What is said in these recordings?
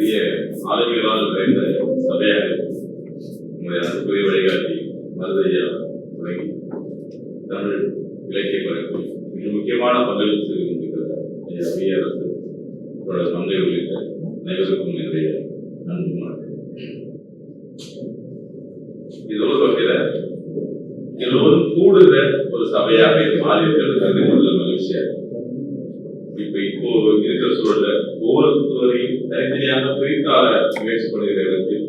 பெரிய ஆளுமைகளால் நிறைந்த சபையாக உங்களுடைய அன்புக்குரிய வழிகாட்டி மருதையா தொடங்கி தமிழ் இலக்கிய பரப்பில் மிக முக்கியமான பங்களிப்பு செய்து கொண்டிருக்கிற அரசு மங்கை உள்ளிட்ட அனைவருக்கும் என்னுடைய அன்பு வணக்கம். இது ஒரு வகையில எல்லோரும் கூடுகிற ஒரு சபையாக இது மாறி இருக்கிறது முதல்ல மகிழ்ச்சியா. இப்போ இருக்கிற சூழல்ல ஒவ்வொருவரையும் தனித்தனியாக பிரித்தாள முயற்சி பண்ணுகிற இடத்தில்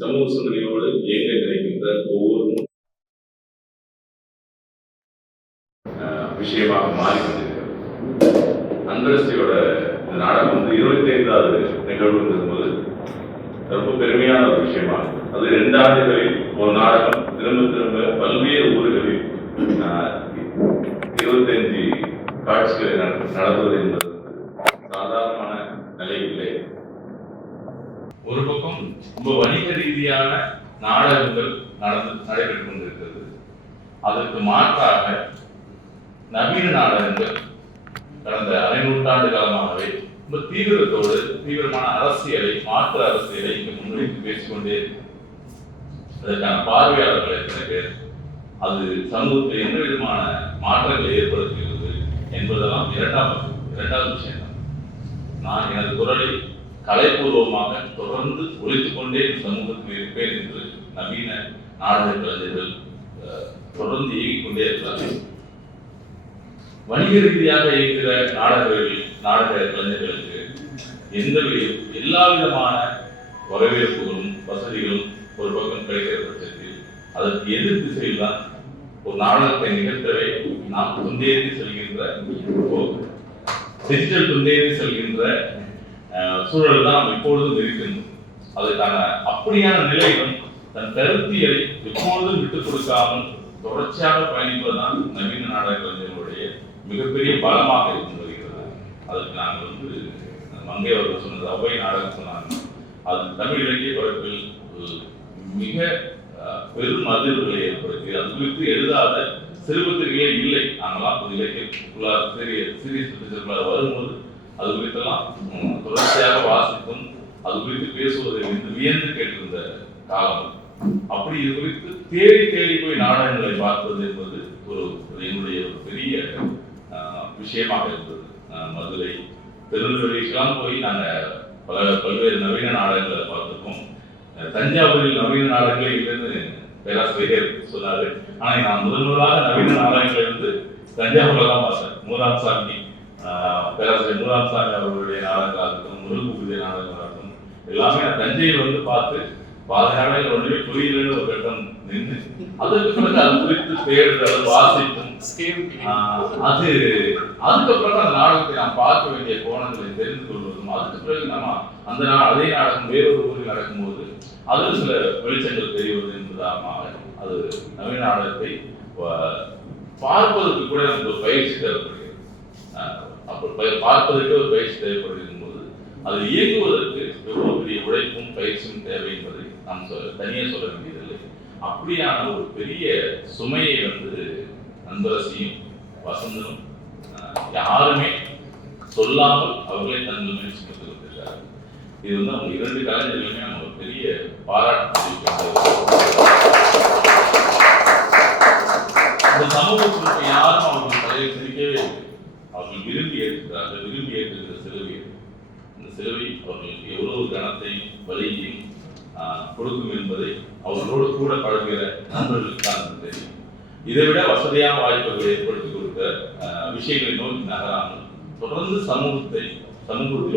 சமூக சிந்தனையோடு இயங்க நினைக்கின்ற ஒவ்வொரு விஷயமாக மாறிக்கொண்டிருக்கிறது. அந்தரஸ்தியோட இந்த நாடகம் 25வது நிகழ்வுங்கிறது போது ரொம்ப பெருமையான ஒரு விஷயமா. அது 2 ஆண்டுகளில் ஒரு நாடகம் திரும்ப திரும்ப பல்வேறு ஊர்களில் 25 காட்சிகளை நடத்துவது என்பது சாதாரணமான நிலை இல்லை. ஒரு பக்கம் ரொம்ப வணிக ரீதியான நாடகங்கள் நடைபெற்றுக் கொண்டிருக்கிறது. அதற்கு மாற்றாக நவீன நாடகங்கள் கடந்த 1/2 நூற்றாண்டு காலமாகவே ரொம்ப தீவிரத்தோடு தீவிரமான அரசியலை, மாற்று அரசியலை இங்கு முன்வைத்து பேசிக்கொண்டே அதற்கான பார்வையாளர்கள் எத்தனை பேர், அது சமூகத்தில் என்ன விதமான மாற்றங்களை ஏற்படுத்துகிறது என்பதெல்லாம் இரண்டாவது விஷயம் தான். நான் எனது குரலை கலைப்பூர்வமாக தொடர்ந்து ஒழித்துக் கொண்டே சமூகத்தில் இருப்பேன் என்று நவீன நாடக கலைஞர்கள் தொடர்ந்து இயங்கிக் கொண்டே இருக்கிறார்கள். வணிக ரீதியாக இயங்குகிற நாடக கலைஞர்களுக்கு எல்லா விதமான வரவேற்புகளும் வசதிகளும் ஒரு பக்கம் கிடைக்கிற பட்சத்தில் அதற்கு எதிர் திசையில் தான் ஒரு நாடகத்தை நிகழ்த்தவே நாம் துண்டேறி செல்கின்ற டிஜிட்டல் துண்டேறி செல்கின்ற சூழல் தான் இப்பொழுதும் இருக்கின்றோம். அதற்கான அப்படியான நிலையிலும் தன் கருத்தியலை எப்பொழுதும் விட்டுக் கொடுக்காமல் தொடர்ச்சியாக பயணிப்பதுதான் நவீன நாடக கலைஞர்களுடைய மிகப்பெரிய பலமாக இருந்து வருகிறது. அதுக்கு நாங்கள் மங்கை அவர்கள் சொன்னது அவ்வை நாடகம் சொன்னாங்க. அது தமிழ் இலக்கிய பரப்பில் மிக பெரும் அதிர்வுகளை ஏற்படுத்தி அது குறித்து எழுதாத சிறுபத்திரிகையே இல்லை. நாங்களாம் இலக்கியக்குள்ளார் சீரியஸ் வரும்போது அது குறித்தெல்லாம் தொடர்ச்சியாக வாசித்தும் அது குறித்து பேசுவதை வியந்து கேட்டிருந்த காலம். அப்படி இது குறித்து தேடி போய் நாடகங்களை பார்ப்பது என்பது என்னுடைய ஒரு பெரிய விஷயமாக இருந்தது. மதுரை, திருநெல்வேலிக்கெல்லாம் போய் நாங்கள் பல்வேறு நவீன நாடகங்களை பார்த்துருக்கோம். தஞ்சாவூரில் நவீன நாடகங்களே இல்லைன்னு பேராசிரியர் சொன்னாரு. ஆனால் நான் முதலாக நவீன நாடகங்களை தஞ்சாவூர்ல தான் பார்த்தேன். மூராம்சாமி பேராசிரியர் மூராம்சாமி அவர்களுடைய நாடகங்களாகட்டும், முருகுபுரிய நாடகங்களாகட்டும் எல்லாமே நான் தஞ்சையில் பார்த்து பாதி நாடகங்கள் ஒன்றுமே புரியலன்னு ஒரு கட்டம் நின்று அதுக்கு பிறகு அது குறித்து தேடுதல் வாசிப்பும் அதுக்கப்புறம் அந்த நாடகத்தை நாம் பார்க்க வேண்டிய கோணங்களை தெரிந்து கொள்வதும் அதுக்கு பிறகு நம்ம அதே நாடகம் வேறொரு ஊரில் நடக்கும்போது அதில் சில வெளிச்சங்கள் தெரிவது என்பதாக அது நவீன நாடகத்தை பார்ப்பதற்கு கூட நமக்கு ஒரு பயிற்சி தேவைப்படுகிறது. அப்போ பார்ப்பதற்கு ஒரு பயிற்சி தேவைப்படுகிற போது அது இயங்குவதற்கு எவ்வளவு பெரிய உழைப்பும் பயிற்சியும் தேவை என்பதை நாம் தனியாக சொல்ல வேண்டியதில்லை. அப்படியான ஒரு பெரிய சுமையை அன்பரசியும் வசந்தனும் யாருமே சொல்லாமல் அவர்களே தங்கள் முயற்சி கற்றுக் கொடுத்திருக்காரு. இது அவங்க 2 கலைஞர்களுமே நம்ம பெரிய பாராட்டு இந்த சமூகத்திற்கு யாரும் அவர்கள் தலையை சிரிக்கவே அவர்கள் விரும்பி ஏற்றுகிற சிலுவை. இந்த சிலுவை அவர்களுக்கு எவ்வளவு கனத்தையும் வலியையும் கொடுக்கும் என்பதை அவர்களோடு கூட பழகுகிற நண்பர்களுக்கு தான் தெரியும். இதை விட வசதியான வாய்ப்புகளை ஏற்படுத்தி கொடுத்த விஷயங்களை நோக்கி நகராமல் தொடர்ந்து சமூகத்தில்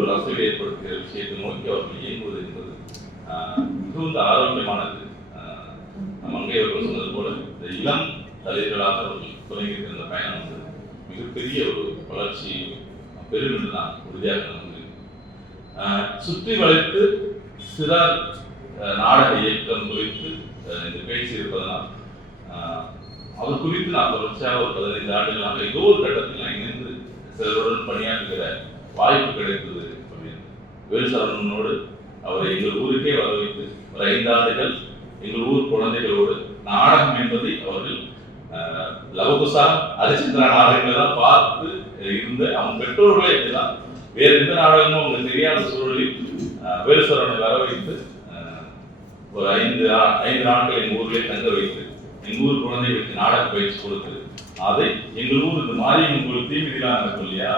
ஒரு அசைவை ஏற்படுத்துகிற விஷயத்தை நோக்கி அவர்கள் இயங்குவது என்பது மிகுந்த ஆரோக்கியமானது. மங்கை அவர்கள் சொன்னது போல இந்த இளம் தலைவர்களாக அவர்கள் தொடங்கியிருக்கிற பயணம் மிகப்பெரிய ஒரு வளர்ச்சி பெரும் என்று நான் உறுதியாக நம்புகிறேன். சுற்றி வளைத்து சிறார் நாடக இயக்கம் குறித்து இந்த பேச்சு இருப்பதனால் அது குறித்து நான் தொடர்ச்சியாக ஒரு 15 ஆண்டுகளாக ஏதோ ஒரு கட்டத்தில் இணைந்து சிலருடன் பணியாற்றுகிற வாய்ப்பு கிடைத்தது. வேலுசரவணனோடு அவரை எங்கள் ஊருக்கே வர வைத்து ஒரு 5 ஆண்டுகள் எங்கள் ஊர் குழந்தைகளோடு நாடகம் என்பதை அவர்கள் லவகுசா ஹரிச்சந்திரா நாடகங்களை தான் பார்த்து இருந்த அவங்க பெற்றோர்களே இப்படிதான் வேறு எந்த நாடகமும் அவங்க தெரியாத சூழலில் வேலுசரவனை வர வைத்து ஒரு 5 நாட்கள் எங்கள் ஊர்லேயே தங்க வைத்து எங்கள் ஊர் குழந்தைகளுக்கு நாடக பயிற்சி கொடுத்து அதை எங்கள் ஊர் இந்த மாரியம்மன் கோயில் தீமிதிலாம் நடக்கும் இல்லையா,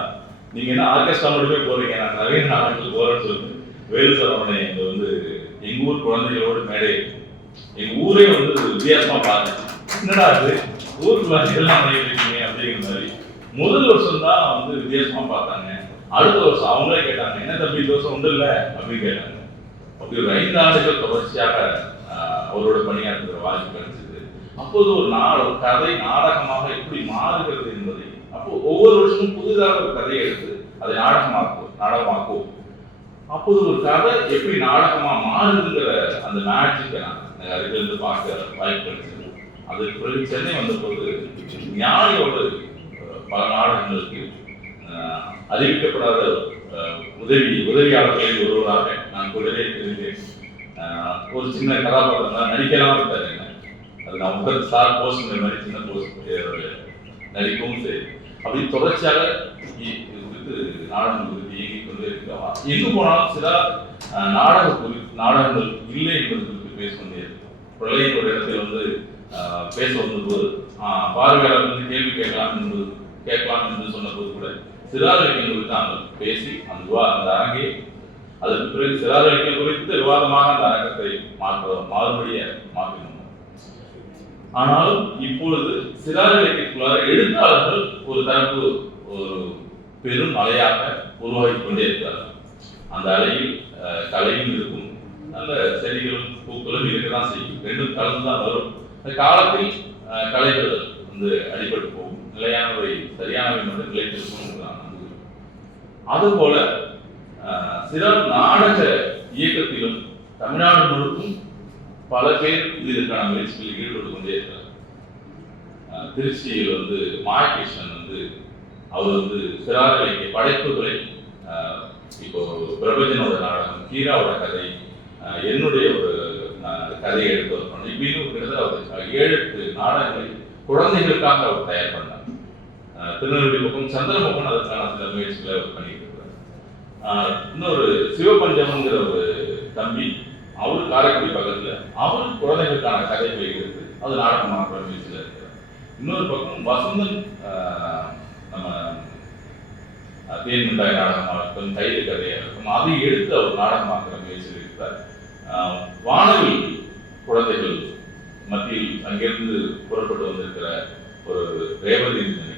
நீங்க என்ன ஆர்கெஸ்ட்ரா மட்டுமே போறீங்க, நான் நிறைய நாடகங்கள் போறேன்னு சொல்லிட்டு வேலுசரவனை இங்க வந்து எங்க ஊர் குழந்தைகளோடு மேடை எங்க ஊரே வந்து வித்தியாசமா பார்த்தேன். என்னடா அது ஊருக்குள்ள எல்லாம் பண்ணிருக்கீங்க அப்படிங்கிற மாதிரி. முதல் வருஷம் தான் வந்து வித்தியாசமா பார்த்தாங்க. அடுத்த வருஷம் அவங்களே கேட்டாங்க, என்ன தம்பி இந்த வருஷம் உண்டு இல்ல அப்படின்னு கேட்டாங்க. அப்படி ஒரு 5 ஆண்டுகள் தொடர்ச்சியாக அவரோட பணியாற்றுகிற வாய்ப்பு கிடைச்சது. அப்போது ஒரு கதை நாடகமாக எப்படி மாறுகிறது என்பதை, அப்போ ஒவ்வொரு வருஷமும் புதிதாக ஒரு கதையை எடுத்து அதை நாடகமாக்குவோம். அப்போது ஒரு கதை எப்படி நாடகமா மாறுதுங்கிற அந்த மேஜிக்கை நான் அருகிலிருந்து பார்க்க வாய்ப்பு கிடைச்சது. அதுக்கு பிறகு சென்னை வந்தபோது ஞானியோடு பல நாடகங்களுக்கு அறிவிக்கப்படாத உதவியாளர்களில் ஒருவராக நான் கூடவே தெரிந்தேன். ஒரு சின்ன கதாபாத்திரம் தான் நடிக்கலாம் இருக்காரு. அது நான் உட்கார்ந்து சார் போஸ்ட் மாதிரி சின்ன போஸ்ட் நடிக்கவும் சரி. அப்படி தொடர்ச்சியாக நாடகங்கள் குறித்து இயங்கிக் கொண்டே இருக்கலாம். எங்கு போனாலும் சில நாடகங்கள் இல்லை என்பது குறித்து பேசிக்கொண்டே இருக்கும். பிரளயம் ஒரு இடத்தில் வந்து பேச வந்தபோது பார்வையாளர் வந்து கேள்வி கேட்கலாம் என்று சொன்ன போது கூட சிறாரிகள் குறித்து நாங்கள் பேசி அந்த அரங்கை அதற்கு பிறகு சிறாரிகள் குறித்து விவாதமாக அந்த அரங்கத்தை மாறுபடிய மாற்றினோம். ஆனாலும் இப்பொழுது சிறாரிகளுக்குள்ளார எழுத்தாளர்கள் ஒரு தரப்பு ஒரு பெரும் அலையாக உருவாகி கொண்டே இருக்கிறார்கள். அந்த அலையில் கலையும் இருக்கும், நல்ல செடிகளும் பூக்களும் இருக்கதான் செய்யும், ரெண்டும் கலந்துதான் வரும். அந்த காலத்தில் கலைகள் வந்து அடிபட்டு போகும், நிலையானவை சரியானவை மட்டும் நிலைத்திருக்கும். அதுபோல சில நாடக இயக்கத்திலும் தமிழ்நாடு முழுக்கும் பல பேர் இதற்கான முயற்சிகளில் ஈடுபட்டு கொண்டே இருக்கிறார். திருச்சியில் வந்து மாயகிருஷ்ணன் வந்து அவர் வந்து சிறார் இலக்கிய படைப்புகளை இப்போ பிரபஞ்சனோட நாடகம், கீராவோட கதை, என்னுடைய ஒரு கதையை எடுத்து பண்ண இப்படின்னு கிட்டத்தட்ட அவர் 7-8 நாடகங்களை குழந்தைகளுக்காக அவர் தயார் பண்ணார். திருநெல்வேலி பக்கம் சந்திரமோகன் அதற்கான சில முயற்சிகளை அவர் பண்ணிட்டு இருக்கிறார். இன்னொரு சிவபஞ்சம்ங்கிற ஒரு தம்பி, அவரு காரைக்குடி பக்கத்துல, அவரு குழந்தைகளுக்கான கதைகளை எடுத்து அது நாடகமாக்குற முயற்சியில் இருக்கிறார். இன்னொரு பக்கம் வசந்தன் நம்ம தேன் மிட்டாய் நாடகமாக இருக்கும், கைது கதையாக இருக்கும், அதை எடுத்து அவர் நாடகமாக்குற முயற்சியில் இருக்கிறார். வானவில் குழந்தைகள் மத்தியில் அங்கிருந்து புறப்பட்டு வந்திருக்கிற ஒரு ரேவதி நினைக்கிறேன்,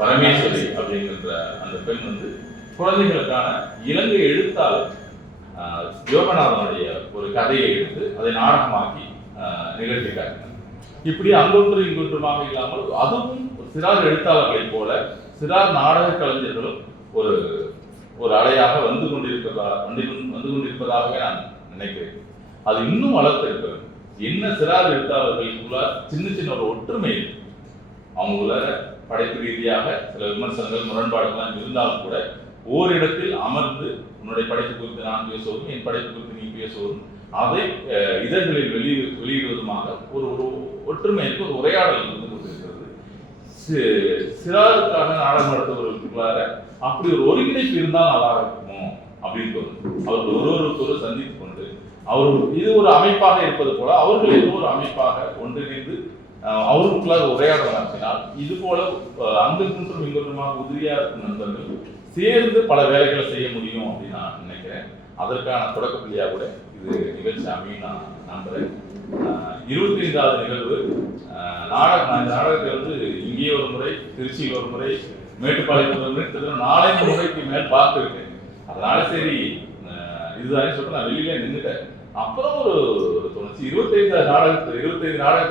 பரமேஸ்வரி அப்படிங்கிற அந்த பெண் வந்து குழந்தைகளுக்கான இலங்கை எழுத்தாளர் யோகநாதனுடைய ஒரு கதையை எடுத்து அதை நாடகமாக்கி நிகழ்த்திட்டாங்க. இப்படி அங்கொன்று இங்கொன்றுமாக இல்லாமல் அதுவும் சிறார் எழுத்தாளர்களைப் போல சிறார் நாடக கலைஞர்களும் ஒரு அலையாக வந்து கொண்டிருப்பதாகவே நான் நினைக்கிறேன். அது இன்னும் வளர்த்து இருக்கிறது. என்ன சிறார் எழுத்தாளர்களுக்குள்ள சின்ன ஒரு ஒற்றுமை, அவங்கள படைப்பு ரீதியாக சில விமர்சனங்கள் முரண்பாடுகள்லாம் இருந்தாலும் கூட ஓரிடத்தில் அமர்ந்து உன்னுடைய படைப்பு குறித்து நான் பேசுவதும் என் படைப்பு குறித்து நீ பேசுவதும் அதை இதழ்களில் வெளியிடுவதுமாக ஒரு ஒற்றுமைக்கு ஒரு உரையாடல் இருந்து கொண்டிருக்கிறது. சிறாருக்காக நாடகம் நடத்துவதற்குள்ளார அப்படி ஒரு ஒருங்கிணைப்பு இருந்தால் நல்லா இருக்குமோ அப்படின்னு அவர்கள் ஒருவருக்கு சந்தித்துக் கொண்டு இது ஒரு அமைப்பாக இருப்பது போல அவர்கள் ஏதோ ஒரு அமைப்பாக ஒன்றிணைந்து அவர்களுக்குள்ளார உரையாடல் நடத்தினால் இது போல அங்கிருந்தும் இங்கிருந்துமாக உதவியா இருக்கும் நண்பர்கள் சேர்ந்து பல வேலைகளை செய்ய முடியும் அப்படின்னு நான் நினைக்கிறேன். அதற்கான தொடக்க புள்ளியாக கூட இது நிகழ்ச்சி அமையும் நான் நம்புறேன். 25வது நிகழ்வு நாடகத்தை வந்து இங்கேயே ஒரு முறை, திருச்சியில் ஒரு முறை, மேட்டுப்பாளையத்தில் ஒரு முறை, 4 முறைக்கு மேல் பார்த்துருக்கேன். அதனால சரி இதுதானே சொல்லிட்டு நான் வெளியிலே நின்றுட்டேன். அப்புறம் ஒரு தோணுச்சு 25 நாடகத்தை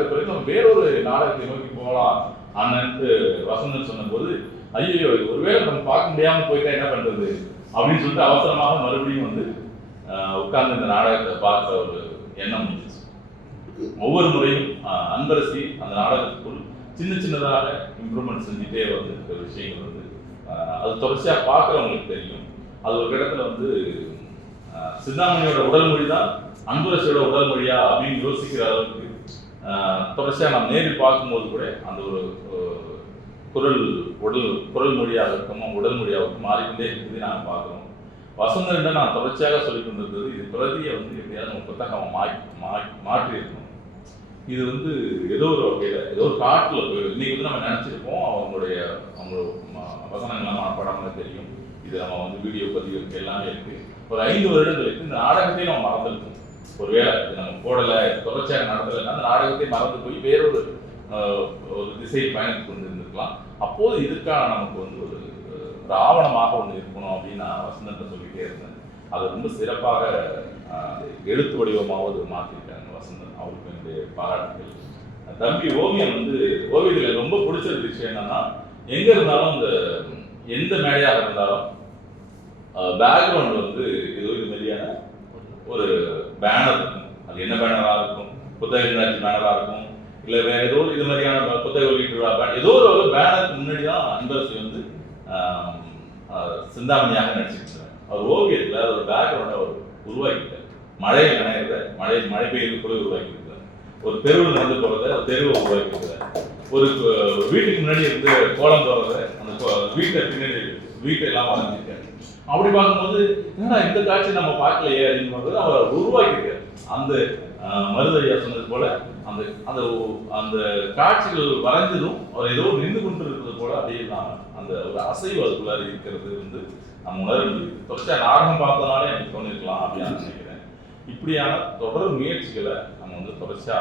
பிறகு நம்ம வேறொரு நாடகத்தை நோக்கி போகலாம் அண்ணன்ட்டு வசந்தன் சொன்ன போது, ஐயோ ஒருவேளை நம்ம பார்க்க முடியாம போயிட்டா என்ன பண்றது அப்படின்னு சொல்லிட்டு அவசரமாக மறுபடியும் வந்து உட்கார்ந்து இந்த நாடகத்தை பார்த்த ஒரு எண்ணம் வந்துச்சு. ஒவ்வொரு முறையும் அன்பரசி அந்த நாடகத்துக்குள் சின்னதாக இம்ப்ரூவ்மெண்ட் செஞ்சுட்டே வந்துருக்கிற விஷயங்கள் வந்து அது தொடர்ச்சியா பார்க்குறவங்களுக்கு தெரியும். அது ஒரு இடத்துல வந்து சிந்தாமணியோட உடல் மொழி தான் அன்பரசியோட உடல் மொழியா அப்படின்னு யோசிக்கிற அளவுக்கு தொடர்ச்சியா நாம் நேரில் பார்க்கும்போது கூட அந்த ஒரு குரல் மொழியாக இருக்கும், உடல் மொழியாக இருக்கும் மாறிக்கொண்டே இருக்குது நாங்கள் பார்க்குறோம். வசந்தன் நான் தொடர்ச்சியாக சொல்லிக் கொண்டிருந்தது, இது பிரதியை வந்து எப்படியாவது நம்ம புத்தகம் மாற்றி இருக்கணும். இது வந்து ஏதோ ஒரு வகையில் ஏதோ ஒரு காட்டில் போயிடும். இன்னைக்கு வந்து நம்ம நினச்சிருப்போம் அவங்களுடைய வசனங்கள்லாம் மனப்படமாக தெரியும், இது நம்ம வந்து வீடியோ பதிவு இருக்கு, எல்லாமே இருக்கு. ஒரு 5 வருடங்களுக்கு இந்த நாடகத்தையும் நம்ம மறந்துருக்கோம். ஒருவேளை இது நம்ம போடலை, தொடர்ச்சியாக நடத்தலைன்னா அந்த நாடகத்தை மறந்து போய் வேறொரு ஒரு திசையை பயணித்து கொண்டு இருந்திருக்கலாம். அப்போது இதுக்கான நமக்கு வந்து ஒரு ஆவணமாக ஒன்று இருக்கணும் அப்படின்னு நான் வசந்தத்தை சொல்லிட்டே இருந்தேன். அதை ரொம்ப சிறப்பாக எழுத்து வடிவமாவது மாற்றிருக்காங்க வசந்தன். அவருக்கு என்னுடைய பாராட்டுகள். தம்பி ஓவியம் வந்து ஓவியத்தில் ரொம்ப பிடிச்ச விஷயம் என்னன்னா, எங்க இருந்தாலும் இந்த எந்த மேடையாக இருந்தாலும் பேக்ரவுண்ட் வந்து ஏதோ இது மாதிரியான ஒரு பேனர் இருக்கும். அது என்ன பேனராக இருக்கும், புத்தக பேனராக இருக்கும், இல்லை வேற ஏதோ இது மாதிரியான புத்தக வெளியீட்டு ஏதோ ஒரு பேனருக்கு முன்னாடி தான் அன்பரசு வந்து சிந்தாமணியாக நடிச்சிருக்கிறார். அவர் ஓவியத்தில் ஒரு பேக்ரவுண்டை அவர் உருவாக்கிட்டார். மழையில் நனைகிறத மழை பெய்யுது கூட உருவாக்கியிருக்கிறார். ஒரு தெருவில் நடந்து போகிறத ஒரு தெருவை உருவாக்கியிருக்கிறார். ஒரு வீட்டுக்கு முன்னாடி இருந்து கோலம் போடுறத அந்த வீட்டை எல்லாம் வரைஞ்சிருக்காரு. அப்படி பார்க்கும்போது என்னடா இந்த காட்சி நம்ம பார்க்கலையே அப்படின்னு அவர் உருவாக்கியிருக்காரு. அந்த மருதையா சொன்னது போல அந்த அந்த அந்த காட்சிகள் வரைஞ்சதும் அவர் ஏதோ நின்று கொண்டு இருக்கிறது போல அப்படியே இல்லாமல் அந்த ஒரு அசைவு அதுக்குள்ளார இருக்கிறது வந்து நம்ம உணர முடியுது. தொடர்ச்சியா நாடகம் பார்த்தனாலே எனக்கு தோணிருக்கலாம் அப்படின்னு நினைக்கிறேன். இப்படியான தொடர் முயற்சிகளை நம்ம வந்து தொடர்ச்சியா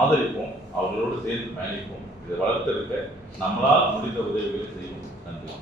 ஆதரிப்போம், அவர்களோடு சேர்ந்து பயணிப்போம். இதை வளர்த்தெடுக்க நம்மளால் முடிந்த உதவிகளை செய்வோம். நன்றி.